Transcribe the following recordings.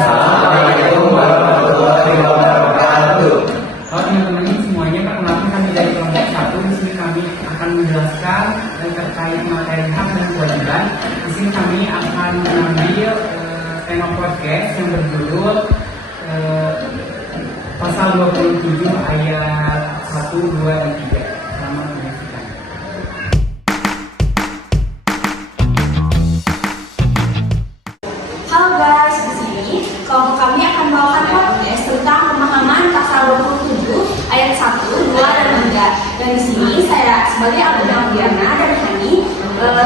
Assalamualaikum warahmatullahi wabarakatuh. Halo teman-teman semuanya, perkenalkan kami dari kelompok 1. Di sini kami akan menjelaskan terkait materi hak dan kewajiban. Di sini kami akan mengambil tema podcast yang berjudul pasal 27 ayat 1, 2, dan 3. Selamat menyaksikan. Halo guys, di sini kelompok kami akan membawakan podcast tentang pemahaman pasal 27 ayat 1, 2, dan 3. Dan di sini saya sebagai Alda Diana dan Hani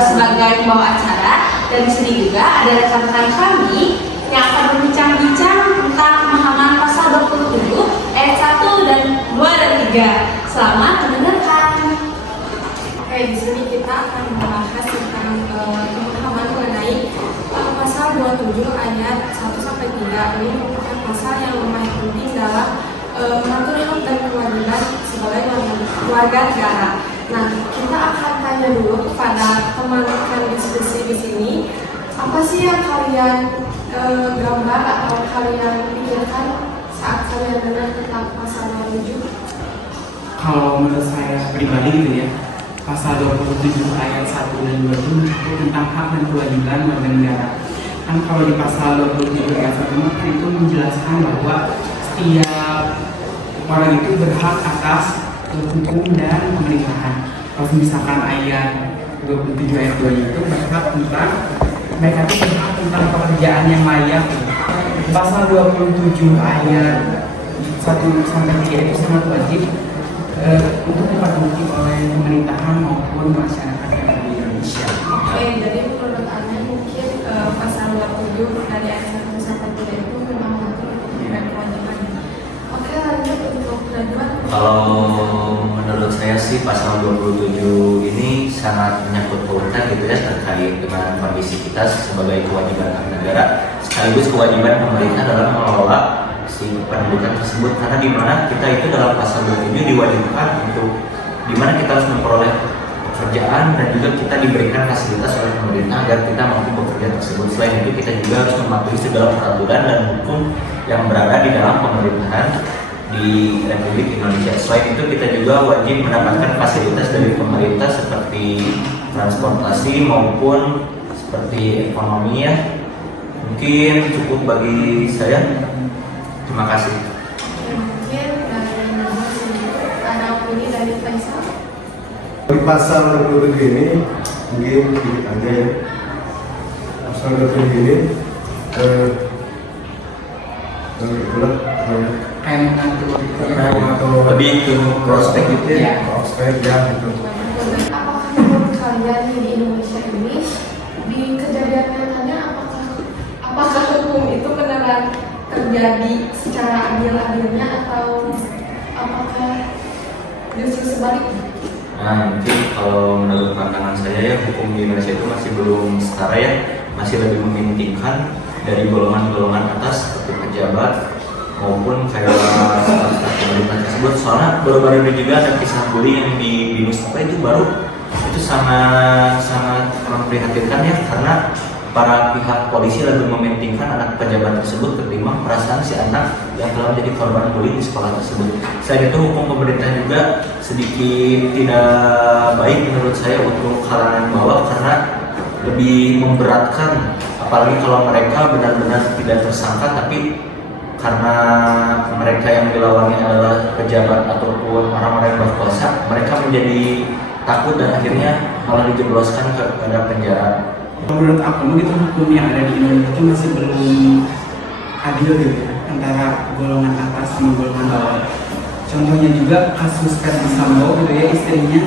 sebagai pembawa acara, dan di sini juga ada rekan-rekan kami yang akan berbincang-bincang tentang pemahaman pasal 27 ayat 1 dan 2 dan 3. Selamat mendengarkan. Oke, di sini kita akan membahas tentang pemahaman mengenai pasal 27 ayat 1 sampai 3. Ini merupakan pasal yang lumayan penting dalam mengatur hak dan kewajiban sebagai warga negara. Nah, kita akan tanya dulu kepada teman-teman diskusi di sini, apa sih yang kalian gambar atau kalian pikirkan saat kalian dengar tentang pasal 27? Kalau menurut saya pribadi gitu ya, pasal 27 ayat 1 dan 2 itu mencakup tentang hak dan kewajiban warga negara. Kan kalau di pasal 27 ayat 1 itu menjelaskan bahwa setiap orang itu berhak atas hukum dan pemerintahan. Kalau misalkan ayat 27 ayat 2 itu berhak tentang mereka itu berhak tentang pekerjaan yang layak. Pasal 27 ayat 1 sampai 3 itu sangat wajib untuk dipatuhi oleh pemerintahan maupun masyarakat yang ada di Indonesia. Oke, jadi menurut Anda mungkin pasal 27 dari ayat 1 sampai 3 itu memang mengatur hukum dan kewajiban. Oke, lanjut untuk Radwan. Kalau menurut saya sih pasal 27 ini sangat menyangkut pautan gitu ya, terkait dengan kondisi kita sebagai kewajiban hak negara sekaligus kewajiban pemerintah dalam mengelola si pendidikan tersebut, karena di mana kita itu dalam pasal 27 diwajibkan untuk di mana kita harus memperoleh pekerjaan dan juga kita diberikan fasilitas oleh pemerintah agar kita mampu bekerja tersebut. Selain itu kita juga harus mematuhi segala peraturan dan hukum yang berada di dalam pemerintahan di Republik Indonesia. Selain itu kita juga wajib mendapatkan fasilitas dari pemerintah seperti transportasi maupun seperti ekonomi ya. Mungkin cukup bagi saya. Terima kasih. Mungkin dari Radwan sendiri ada opini dari Faisal. Di pasal 27 ini mungkin sedikit aja ya. Pasal 27 ini Kayak mengatur Lebih ke prospek gitu ya. prospek ya gitu. Apakah menurut kalian di Indonesia ini di kejadian nyatanya apakah hukum itu beneran terjadi secara adil-adilnya atau apakah justru sebaliknya? Nah, mungkin kalau menurut pandangan saya ya, hukum di Indonesia itu masih belum setara ya, masih lebih mementingkan dari golongan-golongan atas seperti pejabat maupun kayak pemerintah tersebut. Soalnya baru-baru ini juga ada kisah bully yang di BINUS apa itu baru, itu sangat memprihatinkan ya, karena para pihak polisi lebih mementingkan anak pejabat tersebut ketimbang perasaan si anak yang telah menjadi korban bully di sekolah tersebut. Selain itu hukum pemerintah juga sedikit tidak baik menurut saya untuk kalangan bawah, karena lebih memberatkan, apalagi kalau mereka benar-benar tidak tersangka tapi karena mereka yang dilawannya adalah pejabat ataupun orang-orang yang berkuasa, mereka menjadi takut dan akhirnya malah dijebloskan kepada penjara. Menurut aku gitu, hukum yang ada di Indonesia itu masih belum adil gitu ya, antara golongan atas sama golongan bawah. Contohnya juga kasus Verdi Sambo gitu ya, istrinya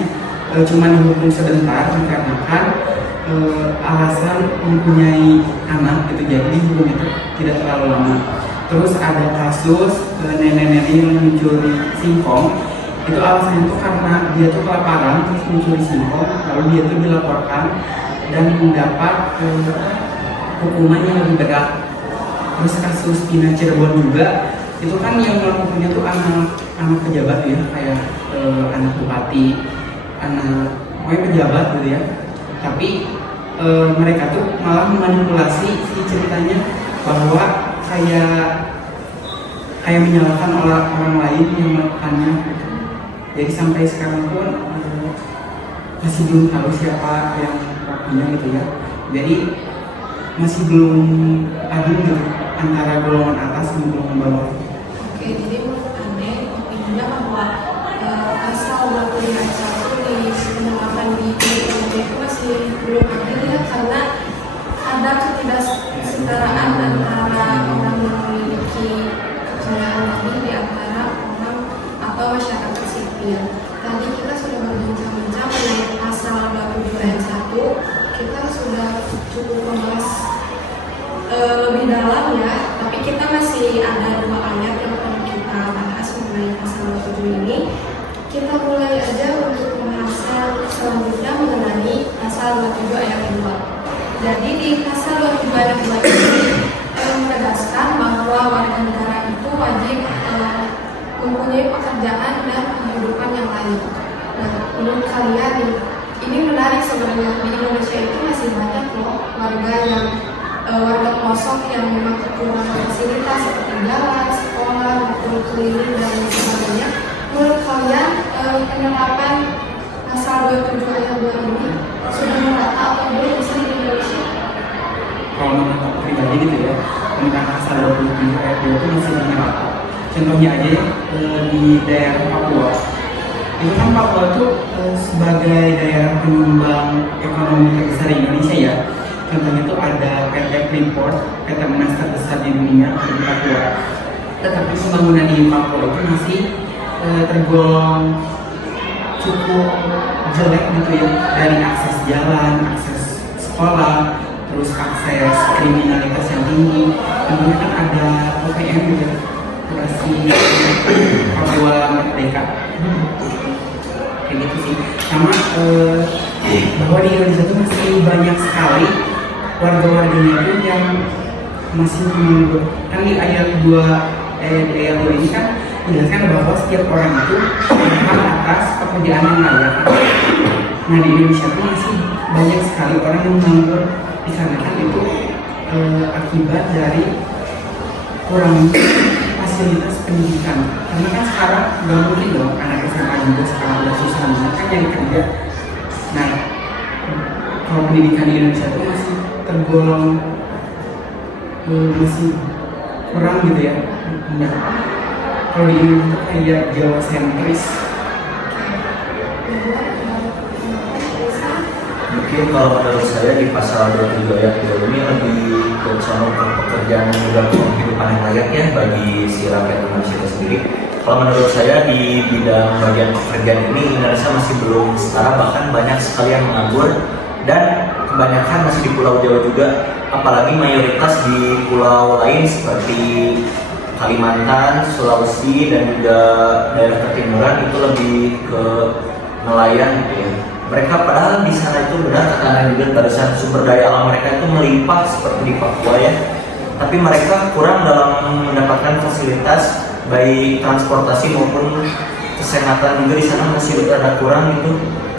cuma dihukum sebentar dikarenakan alasan mempunyai anak gitu, jadi hukum itu tidak terlalu lama. Terus ada kasus nenek-nenek yang mencuri singkong, itu alasannya itu karena dia tuh kelaparan terus mencuri singkong, lalu dia tuh dilaporkan dan mendapat hukuman yang lebih berat. Terus kasus Pina Cirebon juga, itu kan yang melakukannya tuh anak pejabat ya, kayak anak bupati, anak pokoknya pejabat gitu ya. Tapi mereka tuh malah memanipulasi si ceritanya bahwa kayak menyalahkan orang lain yang melakukannya gitu. Jadi sampai sekarang pun masih belum tahu siapa yang pelakunya gitu ya. Jadi masih belum adil gitu antara golongan atas dan golongan bawah. Oke, jadi menurut Anda opininya bahwa pasal 20 ayat 1 di penerapkan di Indonesia itu masih belum adil ya, karena ada ketidaksetaraan antara orang yang memiliki kekayaan lebih di antara orang atau masyarakat sipil. Tadi kita sudah berbincang-bincang mengenai pasal 27 ayat 1, kita sudah cukup membahas lebih dalam ya, tapi kita masih ada 2 ayat yang perlu kita bahas mengenai pasal 27 ini. Kita mulai aja untuk pembahasan selanjutnya mengenai pasal 27 ayat 2. Jadi di pasal 27 ayat 2 ini menegaskan bahwa warga negara itu wajib mempunyai pekerjaan dan kehidupan yang lain. Nah, menurut kalian ini menarik sebenarnya, di Indonesia itu masih banyak loh warga pelosok yang memang kekurangan fasilitas seperti jalan, sekolah, maupun klinik dan sebagainya. Menurut kalian penerapan pasal 27 ayat 2 ini sudah merata atau belum sih di Indonesia? Kalau menurut aku pribadi gitu ya, tentang pasal 27 ayat 2 itu masih belum merata. Contohnya aja ya, di daerah Papua. Itu kan Papua itu sebagai daerah penyumbang ekonomi terbesar di Indonesia ya. Contohnya itu ada PT Freeport, PT emas terbesar di dunia di Papua. Tetapi pembangunan di Papua itu masih tergolong cukup jelek gitu ya, dari akses jalan, akses sekolah, terus akses kriminalitas yang tinggi. Tentunya kan ada OPM gitu, operasi Papua Merdeka, kayak gitu sih. Sama bahwa di Indonesia itu masih banyak sekali warga-warganya itu yang masih menganggur. Kan di ayat 2 ini kan menjelaskan bahwa setiap orang itu berhak atas pekerjaan yang layak. Nah, di Indonesia itu masih banyak sekali orang yang menganggur dikarenakan itu akibat dari kurang fasilitas pendidikan. Karena kan sekarang nggak mungkin dong anak SMA juga sekarang udah susah banget kan nyari kerja. Nah, kalau pendidikan di Indonesia itu masih tergolong masih kurang gitu ya. Nah, kalau di Indonesia kayak Jawa sentris. Mungkin kalau menurut saya di pasal 27 ayat 2 ini lebih condong ke pekerjaan dan juga kehidupan yang layak ya bagi si rakyat Indonesia itu sendiri. Kalau menurut saya di bidang bagian pekerjaan ini Indonesia masih belum setara, bahkan banyak sekali yang menganggur dan kebanyakan masih di Pulau Jawa juga, apalagi mayoritas di pulau lain seperti Kalimantan, Sulawesi dan juga daerah ketimuran itu lebih ke nelayan gitu ya. Mereka padahal di sana itu benar kata juga barusan sumber daya alam mereka itu melimpah seperti di Papua ya. Tapi mereka kurang dalam mendapatkan fasilitas baik transportasi maupun kesehatan juga di sana masih ada kurang gitu.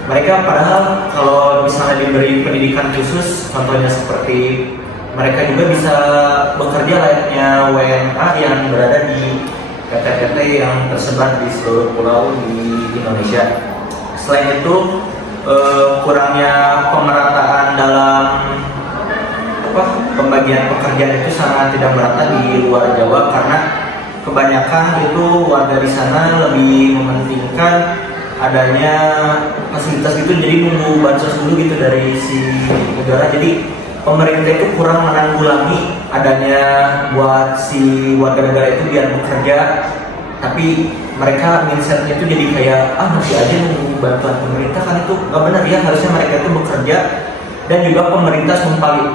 Mereka padahal kalau misalnya diberi pendidikan khusus, contohnya seperti mereka juga bisa bekerja layaknya WNA yang berada di PT-PT yang tersebar di seluruh pulau di Indonesia. Selain itu kurangnya pemerataan dalam pembagian pekerjaan itu sangat tidak merata di luar Jawa karena kebanyakan itu warga di sana lebih mementingkan adanya fasilitas gitu, jadi nunggu bansos dulu gitu dari si negara. Jadi pemerintah itu kurang menanggulangi adanya buat si warga negara itu biar bekerja, tapi mereka mindsetnya itu jadi kayak nanti aja nunggu bantuan pemerintah, kan itu nggak benar ya. Harusnya mereka itu bekerja dan juga pemerintah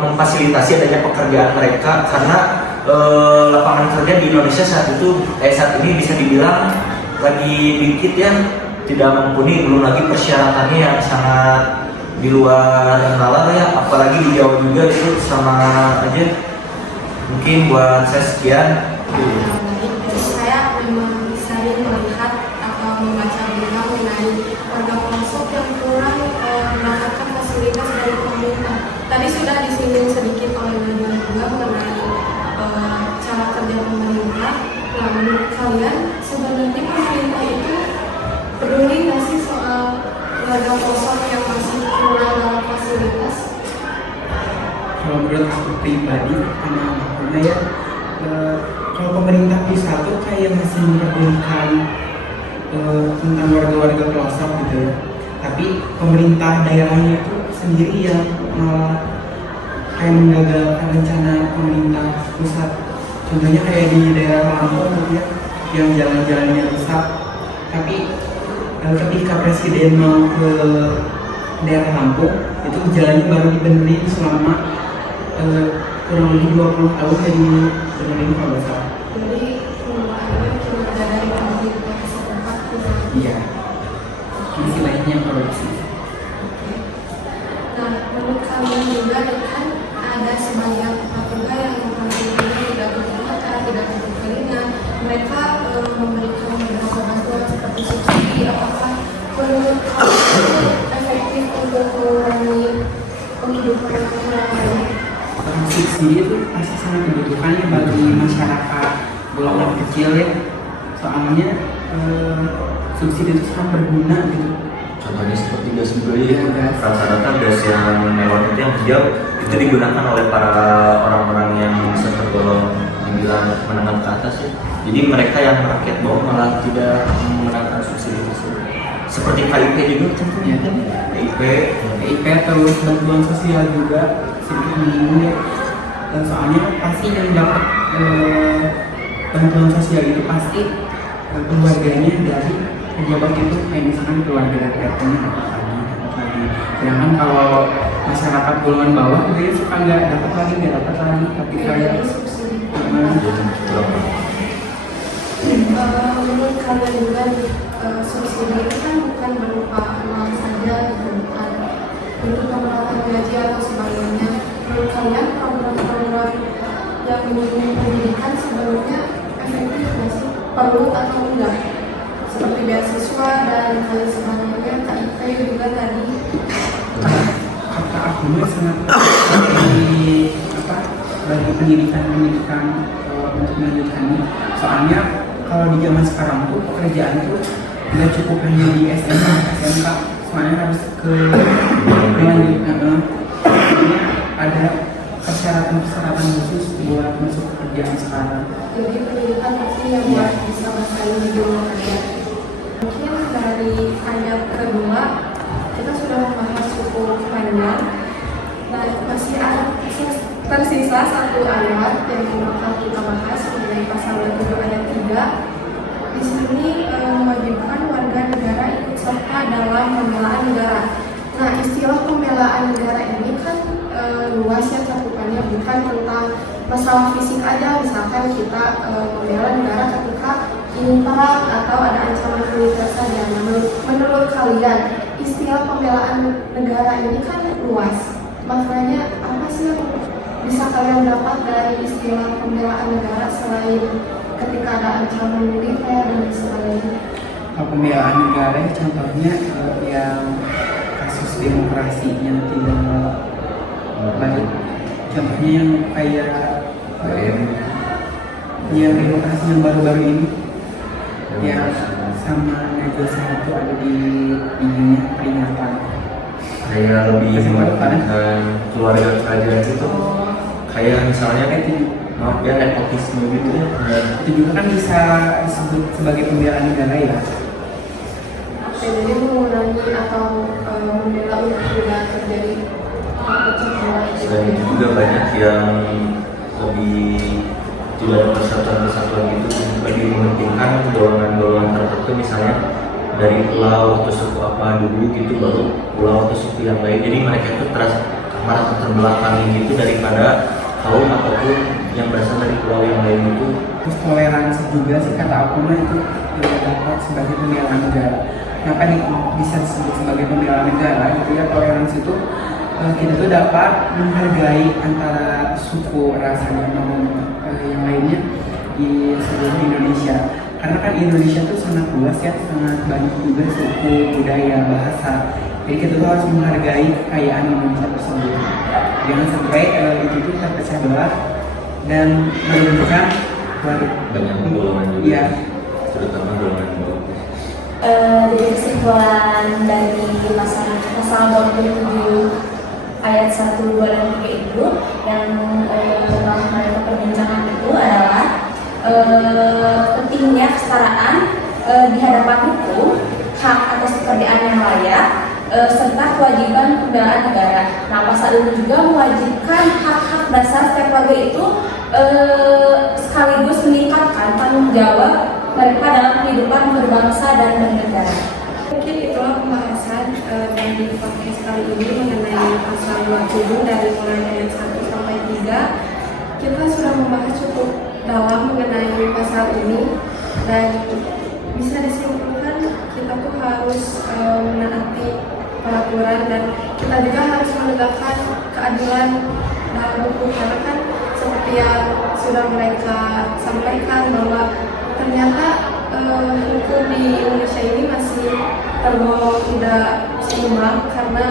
memfasilitasi adanya pekerjaan mereka karena lapangan kerja di Indonesia saat ini bisa dibilang lagi dikit ya, tidak mumpuni, belum lagi persyaratannya yang sangat di luar nalar ya, apalagi di Jawa juga itu sama aja. Mungkin buat saya sekian. Saya memang sering melihat atau membaca berita mengenai warga pelosok yang kurang mendapatkan fasilitas dari pemerintah. Tadi sudah disinggung sedikit oleh Nadia juga mengenai cara Nah, menurut kalian sebenarnya pemerintah itu peduli nggak sih soal warga pelosok yang masih kurang dalam fasilitas? Kalau menurut aku pribadi, karena ya kalau pemerintah pusat tuh kayak masih memperdulikan tentang warga-warga pelosok gitu ya. Tapi pemerintah daerahnya itu sendiri yang malah kayak menggagalkan rencana pemerintah pusat. Contohnya kayak di daerah Lampung gitu ya, yang jalan-jalannya rusak. Tapi ketika presiden mau ke daerah Lampung, itu jalannya baru dibenerin selama kurang lebih 20 tahun ya dibenerin kalau nggak salah. Jadi penggunaannya cuma dari pemerintah setempat gitu. Iya, istilahnya korupsi. Nah, menurut kalian juga kan ada sebagian warga yang mengkonsumsinya tidak berhubungan karena tidak berkelingan. Mereka memberikan beberapa bantuan seperti subsidi. Apakah menurut kalian itu efektif untuk mengurangi penghidupan orang lain? Subsidi itu pasti sangat dibutuhkannya bagi masyarakat golongan kecil ya. Soalnya subsidi itu sangat berguna gitu. Contohnya seperti gas beli, Gas. rata-rata gas yang mewah itu yang hijau itu digunakan oleh para orang-orang yang bisa tergolong dibilang menengah ke atas ya. Jadi mereka yang rakyat bawah malah tidak menggunakan subsidi tersebut. Seperti KIP juga contohnya kan, PIP terus bantuan sosial juga sedikit minggu ya. Soalnya pasti yang dapat bantuan sosial itu pasti keluarganya dari pejabat itu, kayak misalkan keluarga dari RT-nya dapat lagi. Sedangkan kalau masyarakat golongan bawah itu dia suka nggak dapat lagi, tapi kayak subsidi. Menurut kalian juga subsidi itu kan bukan berupa uang saja, bukan untuk pemenuhan gaji atau sebagainya. Menurut kalian program-program yang menyinggung pendidikan sebenarnya efektif nggak sih? Perlu atau enggak? Seperti beasiswa dan lain sebagainya, KIP juga tadi. kata aku sangat bagi pendidikan untuk melanjutkannya. Soalnya kalau di zaman sekarang tuh pekerjaan tuh nggak cukup hanya di SMA, SMK, soalnya harus ke lanjut. Soalnya ada persyaratan khusus buat masuk pekerjaan sekarang. Jadi pendidikan pasti yang buat bisa bersaing di dunia kerja. Mungkin dari ayat kedua kita sudah membahas cukup panjang. Nah, masih ada tersisa satu ayat yang bakal kita bahas mengenai pasal 7 ayat 3. Di sini mewajibkan warga negara ikut serta dalam pembelaan negara. Nah, istilah pembelaan negara ini kan luas ya cakupannya, bukan tentang masalah fisik aja. Misalkan kita membela negara ketika ingin perang atau ada ancaman militer saja. Nah, menurut kalian istilah pembelaan negara ini kan luas. Maknanya apa sih yang bisa kalian dapat dari istilah pembelaan negara selain ketika ada ancaman militer dan sebagainya? Kalau pembelaan negara contohnya yang kasus demokrasi yang tidak baik, contohnya yang kayak yang demokrasi yang baru-baru ini yang sama negosiasi itu ada di ininya peringatan. Kayak lebih mementingkan keluarga kerajaan itu, kayak misalnya maaf ya nepotisme gitu ya. Itu juga kan bisa disebut sebagai pembelaan negara ya. Jadi mengurangi atau membela untuk tidak terjadi percobaan. Selain itu juga banyak yang lebih tidak ada persatuan-persatuan gitu, lebih mementingkan golongan-golongan tertentu, misalnya dari pulau atau suku apa dulu gitu baru pulau atau suku yang lain. Jadi mereka itu merasa terbelakangi gitu daripada kaum ataupun yang berasal dari pulau yang lain itu. Terus toleransi juga sih kata aku mah itu tidak dapat sebagai pembelaan negara. Kenapa bisa disebut sebagai pembelaan negara gitu ya? Toleransi itu kita tuh dapat menghargai antara suku, ras, agama yang lainnya di seluruh Indonesia. Karena kan Indonesia tuh sangat luas ya, sangat banyak juga suku, budaya, bahasa. Jadi kita tuh harus menghargai kekayaan Indonesia tersebut. Jangan sampai itu tuh terpecah belah dan menunjukkan banyak golongan juga, Iya. terutama golongan bawah. Dari kesimpulan dari pasal 27 ayat 1, 2, dan 3 itu yang telah mereka perbincangan itu adalah pentingnya kesetaraan di hadapan hukum, hak atas pekerjaan yang layak, serta kewajiban pembelaan negara. Nah, pasal ini juga mewajibkan hak-hak dasar setiap warga itu sekaligus meningkatkan tanggung jawab mereka dalam kehidupan berbangsa dan bernegara. Mungkin itulah pembahasan dari podcast kali ini mengenai pasal 27 dari mulai ayat 1 sampai 3. Kita sudah membahas cukup dalam mengenai pasal ini dan bisa disimpulkan kita tuh harus menaati peraturan dan kita juga harus menegakkan keadilan dalam hukum, karena kan seperti yang sudah mereka sampaikan bahwa ternyata hukum di Indonesia ini masih tergolong tidak seimbang, karena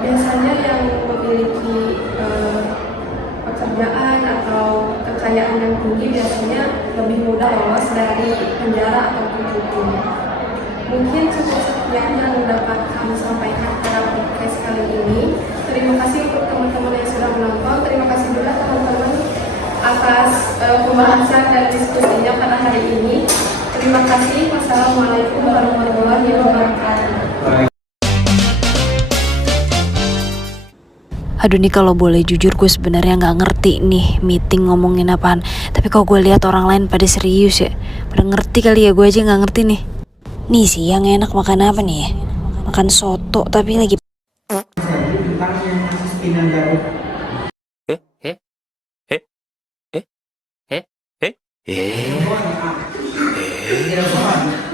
biasanya yang memiliki pekerjaan atau kekayaan yang tinggi biasanya lebih mudah lolos dari penjara ataupun hukum. Mungkin cukup sekian yang dapat kami sampaikan pada podcast kali ini. Terima kasih untuk teman-teman yang sudah menonton. Terima kasih juga teman-teman atas pembahasan dan diskusinya pada hari ini. Terima kasih. Wassalamualaikum warahmatullahi wabarakatuh. Aduh nih, kalau boleh jujur gue sebenarnya nggak ngerti nih meeting ngomongin apaan. Tapi kalau gue lihat orang lain pada serius ya, pada ngerti kali ya, gue aja nggak ngerti nih. Nih sih yang enak makan apa nih ya? Makan soto tapi lagi Jadi tentang yang kasus pindah Garut. Eh? Tidak sopan.